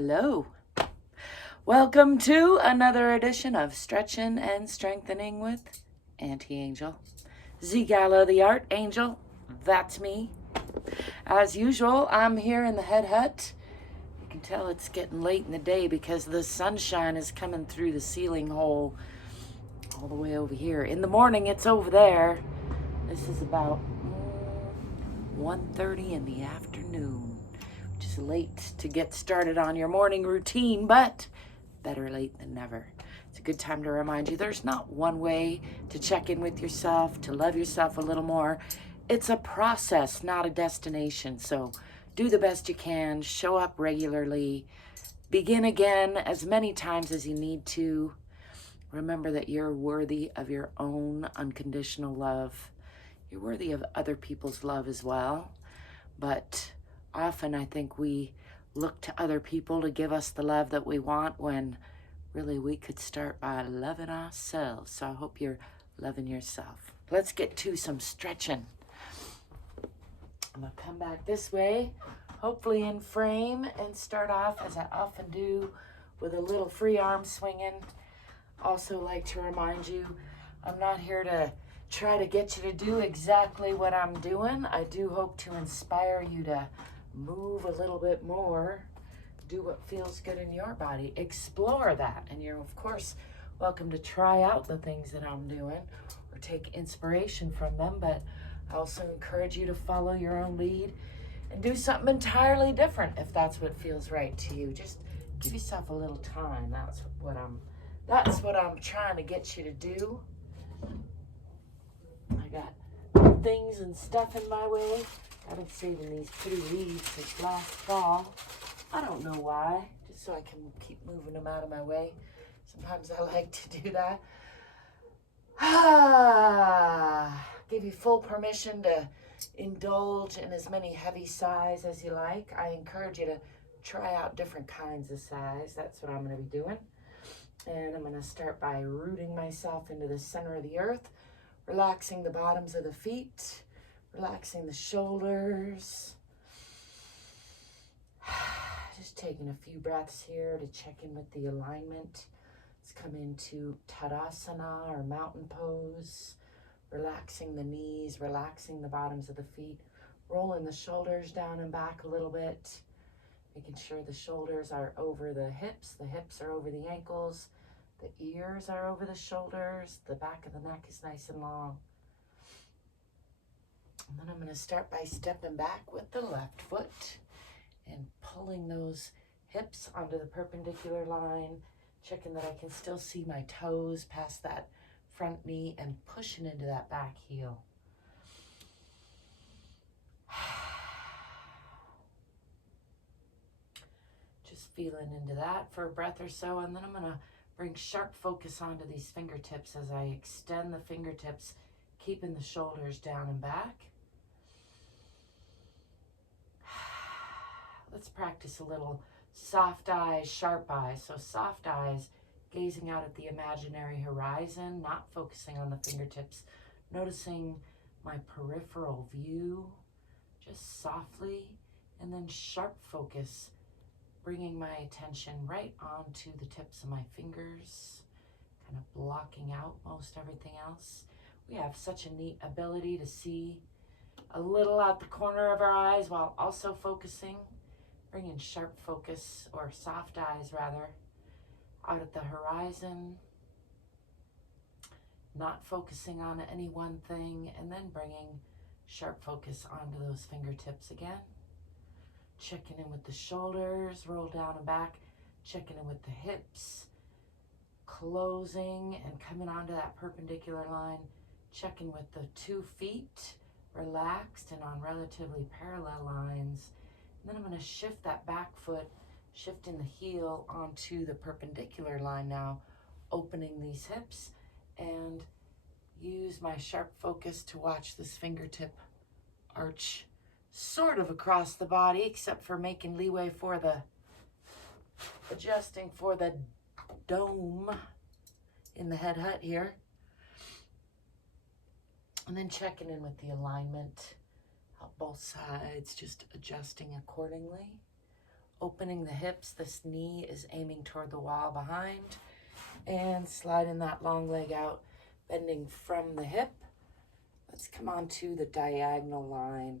Hello. Welcome to another edition of Stretching and Strengthening with Auntie Angel. ZGala the Art Angel, that's me. As usual, I'm here in the Head Hutt. You can tell it's getting late in the day because the sunshine is coming through the ceiling hole all the way over here. In the morning, it's over there. This is about 1:30 in the afternoon. Which is late to get started on your morning routine, but better late than never. It's a good time to remind you there's not one way to check in with yourself, to love yourself a little more. It's a process, not a destination. So do the best you can, show up regularly, begin again as many times as you need to. Remember that you're worthy of your own unconditional love. You're worthy of other people's love as well, but often I think we look to other people to give us the love that we want when really we could start by loving ourselves. So I hope you're loving yourself. Let's get to some stretching. I'm going to come back this way, hopefully in frame, and start off as I often do with a little free arm swinging. Also like to remind you, I'm not here to try to get you to do exactly what I'm doing. I do hope to inspire you to move a little bit more, do what feels good in your body, explore that. And you're, of course, welcome to try out the things that I'm doing or take inspiration from them, but I also encourage you to follow your own lead and do something entirely different if that's what feels right to you. Just give yourself a little time. That's what I'm trying to get you to do. I got things and stuff in my way. I've been saving these pretty leaves since last fall. I don't know why, just so I can keep moving them out of my way. Sometimes I like to do that. Give you full permission to indulge in as many heavy sighs as you like. I encourage you to try out different kinds of sighs. That's what I'm going to be doing. And I'm going to start by rooting myself into the center of the earth, relaxing the bottoms of the feet, relaxing the shoulders. Just taking a few breaths here to check in with the alignment. Let's come into Tadasana or mountain pose. Relaxing the knees, relaxing the bottoms of the feet, rolling the shoulders down and back a little bit, making sure the shoulders are over the hips are over the ankles, the ears are over the shoulders, the back of the neck is nice and long. And then I'm going to start by stepping back with the left foot and pulling those hips onto the perpendicular line, checking that I can still see my toes past that front knee and pushing into that back heel. Just feeling into that for a breath or so, and then I'm going to bring sharp focus onto these fingertips as I extend the fingertips, keeping the shoulders down and back. Let's practice a little soft eyes, sharp eyes. So soft eyes, gazing out at the imaginary horizon, not focusing on the fingertips, noticing my peripheral view, just softly, and then sharp focus, bringing my attention right onto the tips of my fingers, kind of blocking out most everything else. We have such a neat ability to see a little out the corner of our eyes while also focusing, bringing sharp focus, or soft eyes rather, out at the horizon, not focusing on any one thing, and then bringing sharp focus onto those fingertips again. Checking in with the shoulders, roll down and back, checking in with the hips, closing and coming onto that perpendicular line, checking with the 2 feet, relaxed and on relatively parallel lines. And then I'm going to shift that back foot, shifting the heel onto the perpendicular line now, opening these hips, and use my sharp focus to watch this fingertip arch sort of across the body, except for making leeway for the, adjusting for the dome in the Head Hutt here. And then checking in with the alignment, both sides, just adjusting accordingly. opening the hips. This knee is aiming toward the wall behind, and sliding that long leg out, bending from the hip. Let's come onto the diagonal line,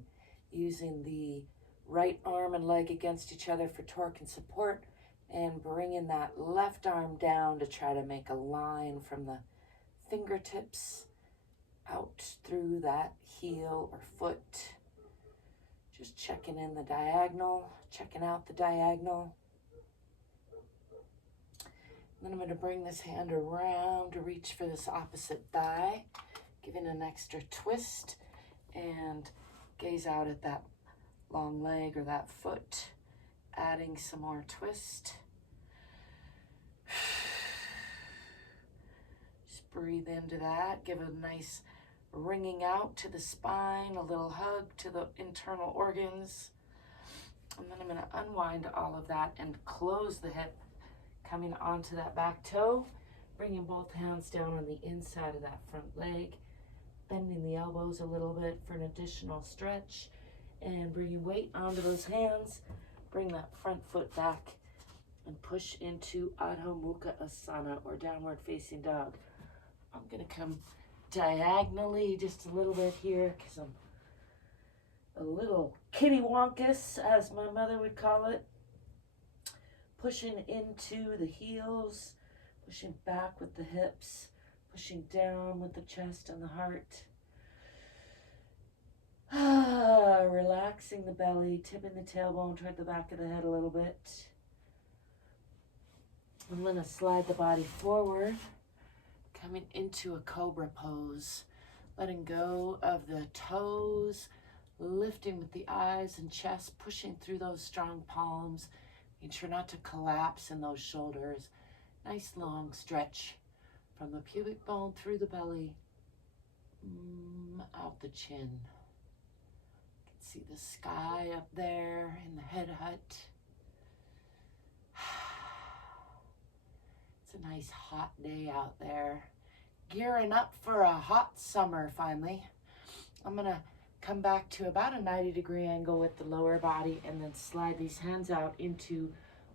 using the right arm and leg against each other for torque and support, and bringing that left arm down to try to make a line from the fingertips out through that heel or foot. Just checking in the diagonal, checking out the diagonal. Then I'm going to bring this hand around to reach for this opposite thigh, giving an extra twist, and gaze out at that long leg or that foot, adding some more twist. Just breathe into that, give a nice wringing out to the spine, a little hug to the internal organs. And then I'm going to unwind all of that and close the hip, coming onto that back toe, bringing both hands down on the inside of that front leg, bending the elbows a little bit for an additional stretch, and bringing weight onto those hands. Bring that front foot back and push into Adho Mukha Asana, or downward facing dog. I'm going to come diagonally just a little bit here because I'm a little kitty-wonkus, as my mother would call it. Pushing into the heels, pushing back with the hips, pushing down with the chest and the heart. Relaxing the belly, tipping the tailbone toward the back of the head a little bit. I'm going to slide the body forward, coming into a cobra pose, letting go of the toes, lifting with the eyes and chest, pushing through those strong palms, making sure not to collapse in those shoulders. Nice long stretch from the pubic bone through the belly, out the chin. You can see the sky up there in the Head Hutt. It's a nice hot day out there. Gearing up for a hot summer finally. I'm going to come back to about a 90-degree angle with the lower body, and then slide these hands out into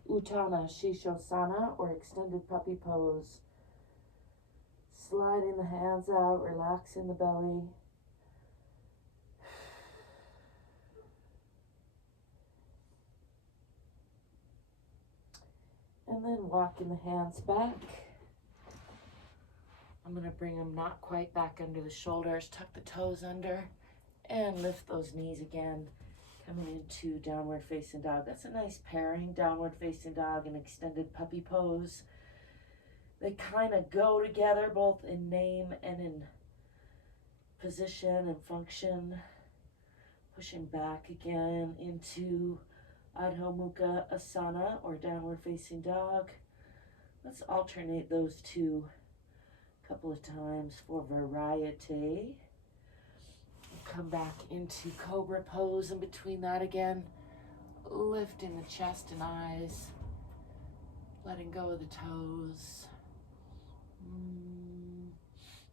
Uttana Shishosana, or extended puppy pose. Sliding the hands out, relaxing the belly. And then walking the hands back. I'm going to bring them not quite back under the shoulders, tuck the toes under, and lift those knees again, coming into downward facing dog. That's a nice pairing, downward facing dog and extended puppy pose. They kind of go together, both in name and in position and function. Pushing back again into Adho Mukha Asana, or downward facing dog. Let's alternate those two a couple of times for variety. Come back into cobra pose in between that again, lifting the chest and eyes, letting go of the toes,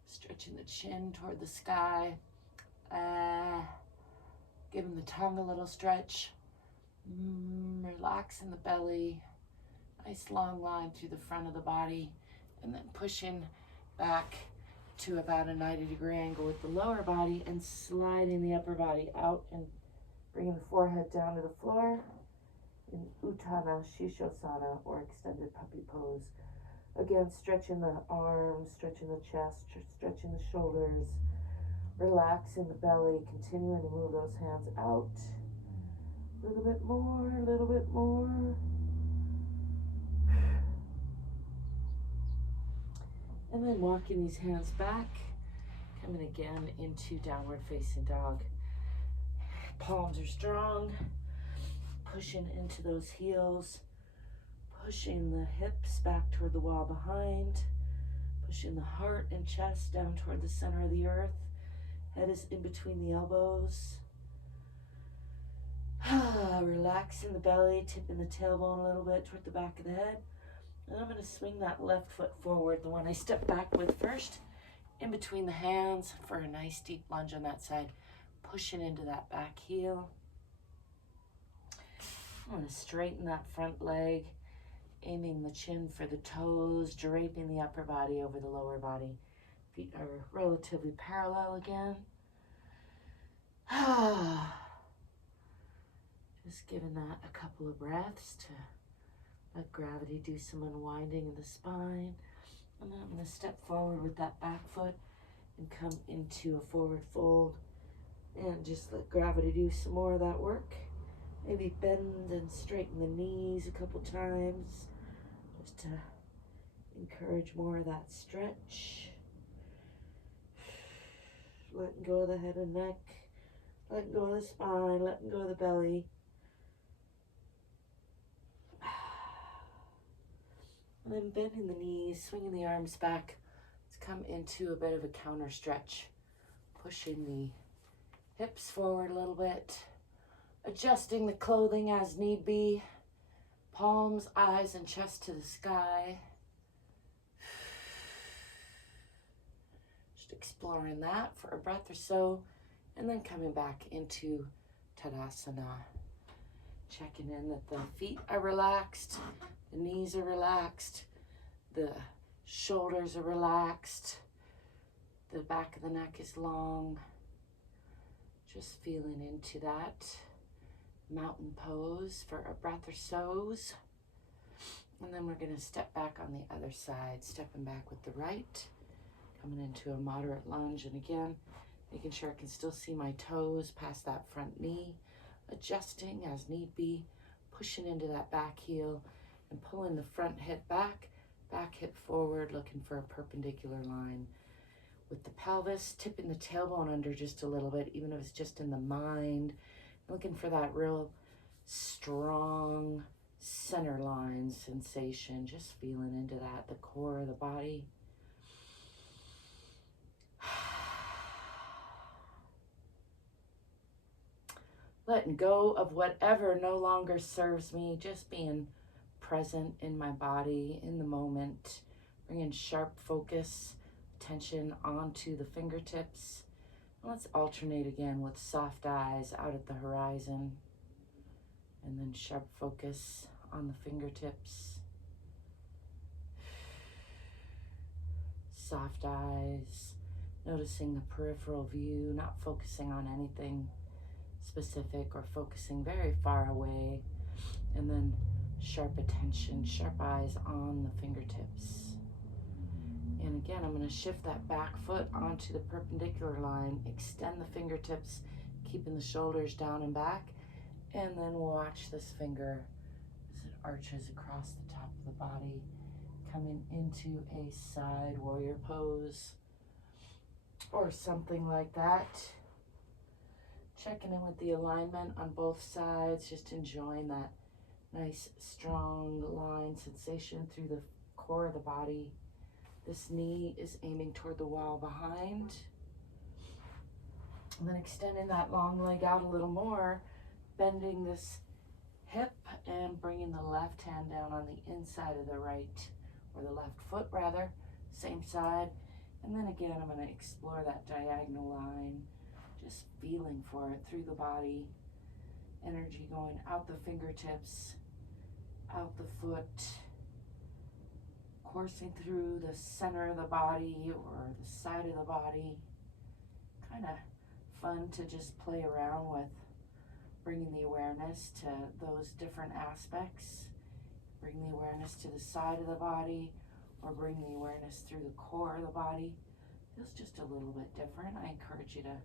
stretching the chin toward the sky, giving the tongue a little stretch, relaxing the belly, nice long line through the front of the body, and then pushing back to about a 90-degree angle with the lower body, and sliding the upper body out and bringing the forehead down to the floor in Uttana Shishosana, or extended puppy pose. Again, stretching the arms, stretching the chest, stretching the shoulders, relaxing the belly, continuing to move those hands out. A little bit more, a little bit more. And then walking these hands back, coming again into downward facing dog. Palms are strong, pushing into those heels, pushing the hips back toward the wall behind, pushing the heart and chest down toward the center of the earth. Head is in between the elbows. Relaxing the belly, tipping the tailbone a little bit toward the back of the head. And I'm going to swing that left foot forward, the one I stepped back with first, in between the hands for a nice deep lunge on that side, pushing into that back heel. I'm going to straighten that front leg, aiming the chin for the toes, draping the upper body over the lower body. Feet are relatively parallel again. Just giving that a couple of breaths to let gravity do some unwinding of the spine. And then I'm going to step forward with that back foot and come into a forward fold and just let gravity do some more of that work. Maybe bend and straighten the knees a couple times just to encourage more of that stretch. Letting go of the head and neck, letting go of the spine, letting go of the belly. And then bending the knees, swinging the arms back. Let's come into a bit of a counter stretch. Pushing the hips forward a little bit. Adjusting the clothing as need be. Palms, eyes, and chest to the sky. Just exploring that for a breath or so. And then coming back into Tadasana. Checking in that the feet are relaxed, the knees are relaxed, the shoulders are relaxed, the back of the neck is long. Just feeling into that mountain pose for a breath or so's. And then we're going to step back on the other side, stepping back with the right, coming into a moderate lunge. And again, making sure I can still see my toes past that front knee. Adjusting as need be, pushing into that back heel and pulling the front hip back hip forward, looking for a perpendicular line with the pelvis, tipping the tailbone under just a little bit, even if it's just in the mind, looking for that real strong center line sensation, just feeling into that, the core of the body. Letting go of whatever no longer serves me, just being present in my body, in the moment, bringing sharp focus, attention onto the fingertips. And let's alternate again with soft eyes out at the horizon, and then sharp focus on the fingertips. Soft eyes, noticing the peripheral view, not focusing on anything specific or focusing very far away, and then sharp attention, sharp eyes on the fingertips. And again, I'm going to shift that back foot onto the perpendicular line, extend the fingertips, keeping the shoulders down and back, and then watch this finger as it arches across the top of the body, coming into a side warrior pose or something like that. Checking in with the alignment on both sides, just enjoying that nice strong line sensation through the core of the body. This knee is aiming toward the wall behind. And then extending that long leg out a little more, bending this hip and bringing the left hand down on the inside of the right, or the left foot rather, same side. And then again, I'm going to explore that diagonal line, just feeling for it through the body. Energy going out the fingertips, out the foot, coursing through the center of the body or the side of the body. Kind of fun to just play around with bringing the awareness to those different aspects. Bring the awareness to the side of the body, or bring the awareness through the core of the body. Feels just a little bit different. I encourage you to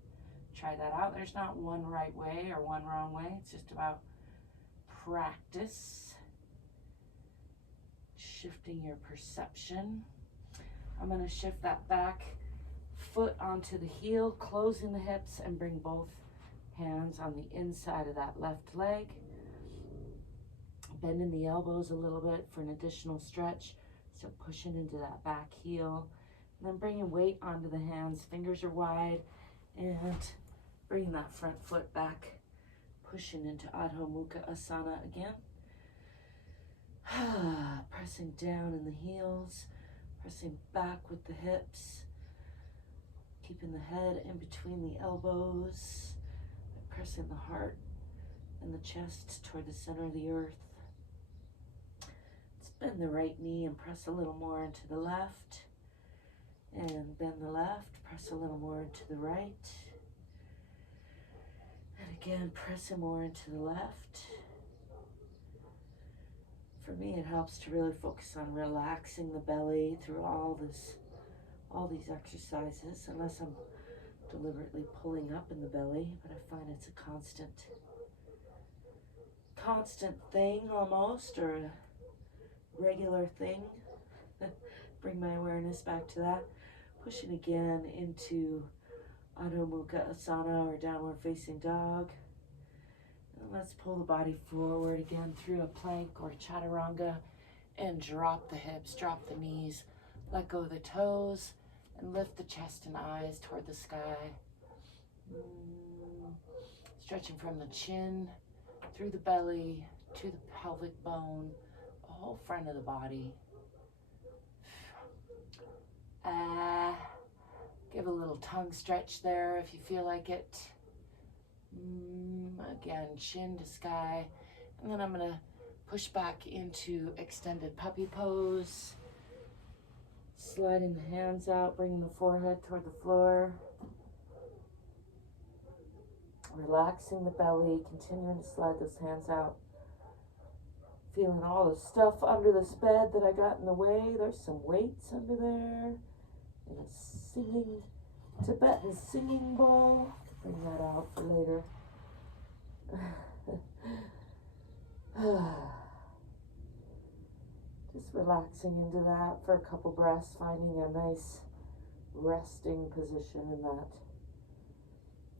try that out. There's not one right way or one wrong way. It's just about practice. Shifting your perception. I'm going to shift that back foot onto the heel, closing the hips, and bring both hands on the inside of that left leg. Bending the elbows a little bit for an additional stretch. So pushing into that back heel. And then bringing weight onto the hands. Fingers are wide. And bringing that front foot back. Pushing into Adho Mukha Asana again. Pressing down in the heels. Pressing back with the hips. Keeping the head in between the elbows. Pressing the heart and the chest toward the center of the earth. Bend the right knee and press a little more into the left. And bend the left, press a little more into the right. And again, pressing more into the left. For me, it helps to really focus on relaxing the belly through all these exercises, unless I'm deliberately pulling up in the belly, but I find it's a constant thing almost, or a regular thing. Bring my awareness back to that. Pushing again into Adho Mukha Asana, or downward facing dog. And let's pull the body forward again through a plank or chaturanga and drop the hips, drop the knees, let go of the toes, and lift the chest and eyes toward the sky. Stretching from the chin, through the belly, to the pelvic bone, the whole front of the body. Give a little tongue stretch there if you feel like it. Again, chin to sky. And then I'm going to push back into extended puppy pose. Sliding the hands out, bringing the forehead toward the floor. Relaxing the belly, continuing to slide those hands out. Feeling all the stuff under this bed that I got in the way. There's some weights under there. And a Tibetan singing bowl. Bring that out for later. Just relaxing into that for a couple breaths, finding a nice resting position in that.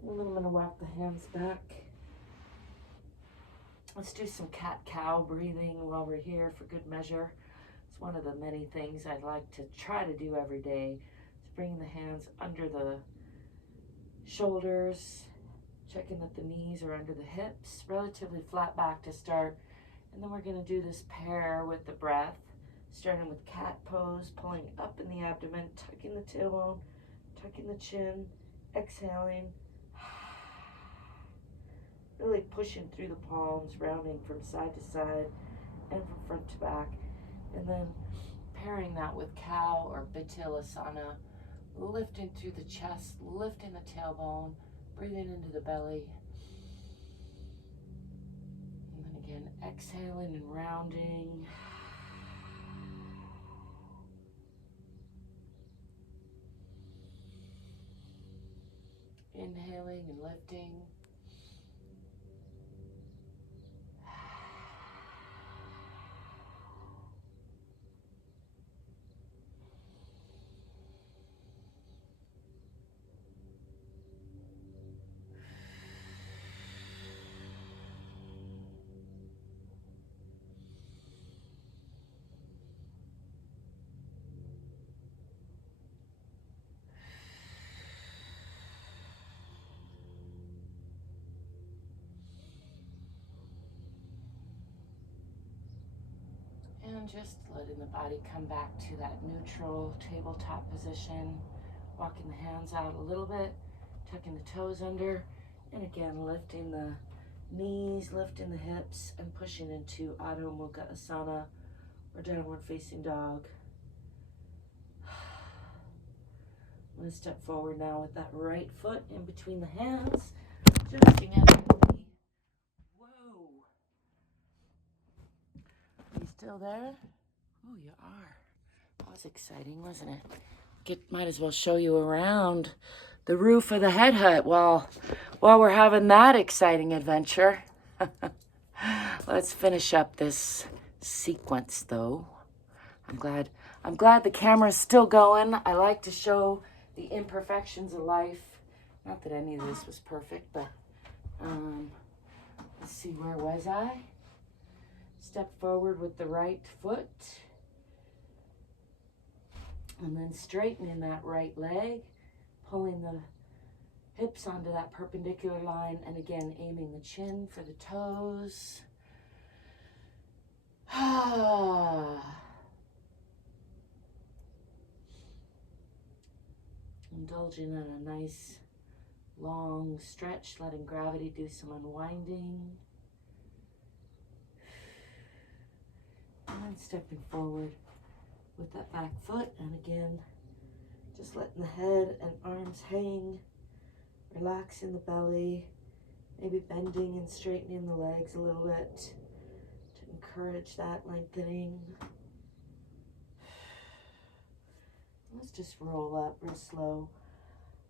And then I'm going to walk the hands back. Let's do some cat-cow breathing while we're here for good measure. It's one of the many things I'd like to try to do every day. It's bringing the hands under the shoulders, checking that the knees are under the hips, relatively flat back to start. And then we're going to do this pair with the breath, starting with cat pose, pulling up in the abdomen, tucking the tailbone, tucking the chin, exhaling. Really pushing through the palms, rounding from side to side and from front to back. And then pairing that with cow or Batilasana, lifting through the chest, lifting the tailbone, breathing into the belly. And then again, exhaling and rounding. Inhaling and lifting. And just letting the body come back to that neutral tabletop position, walking the hands out a little bit, tucking the toes under, and again lifting the knees, lifting the hips, and pushing into Adho Mukha Asana or downward facing dog. I'm going to step forward now with that right foot in between the hands, adjusting as I need. Whoa! Are you still there? Oh, you are. That was exciting, wasn't it? Might as well show you around the roof of the Head Hutt while we're having that exciting adventure. Let's finish up this sequence, though. I'm glad the camera's still going. I like to show the imperfections of life. Not that any of this was perfect, but let's see, where was I? Step forward with the right foot. And then straightening that right leg, pulling the hips onto that perpendicular line, and again aiming the chin for the toes. Indulging in a nice long stretch, letting gravity do some unwinding. And stepping forward with that back foot, and again, just letting the head and arms hang, relaxing the belly, maybe bending and straightening the legs a little bit to encourage that lengthening. Let's just roll up real slow,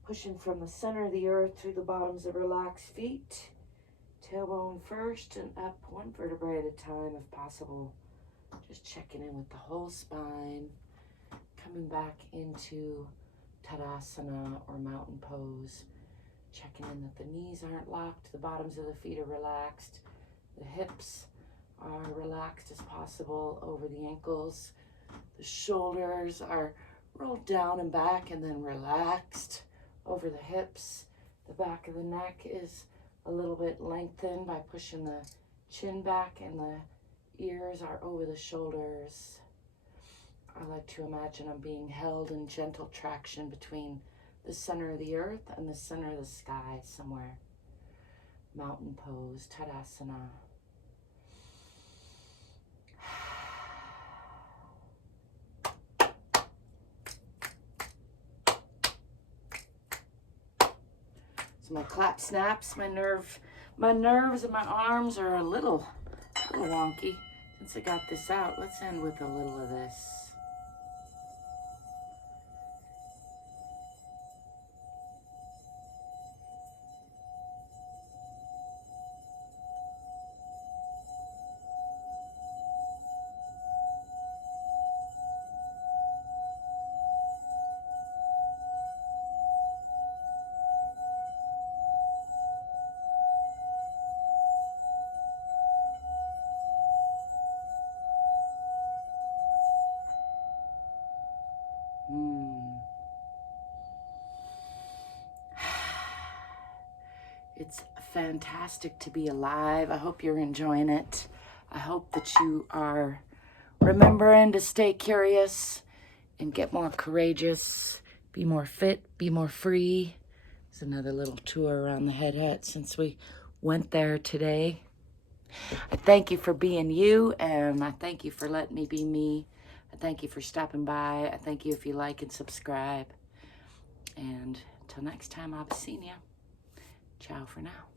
pushing from the center of the earth through the bottoms of relaxed feet, tailbone first and up one vertebrae at a time if possible. Just checking in with the whole spine, coming back into Tadasana or mountain pose, checking in that the knees aren't locked, the bottoms of the feet are relaxed, the hips are relaxed as possible over the ankles, the shoulders are rolled down and back and then relaxed over the hips, the back of the neck is a little bit lengthened by pushing the chin back, and the ears are over the shoulders. I like to imagine I'm being held in gentle traction between the center of the earth and the center of the sky somewhere. Mountain pose, Tadasana. So my clap snaps, my nerves and my arms are a little wonky. Since I got this out, let's end with a little of this. It's fantastic to be alive. I hope you're enjoying it. I hope that you are remembering to stay curious and get more courageous, be more fit, be more free. It's another little tour around the Head Hutt since we went there today. I thank you for being you, and I thank you for letting me be me. I thank you for stopping by. I thank you if you like and subscribe. And until next time, I'll be seeing you. Ciao for now.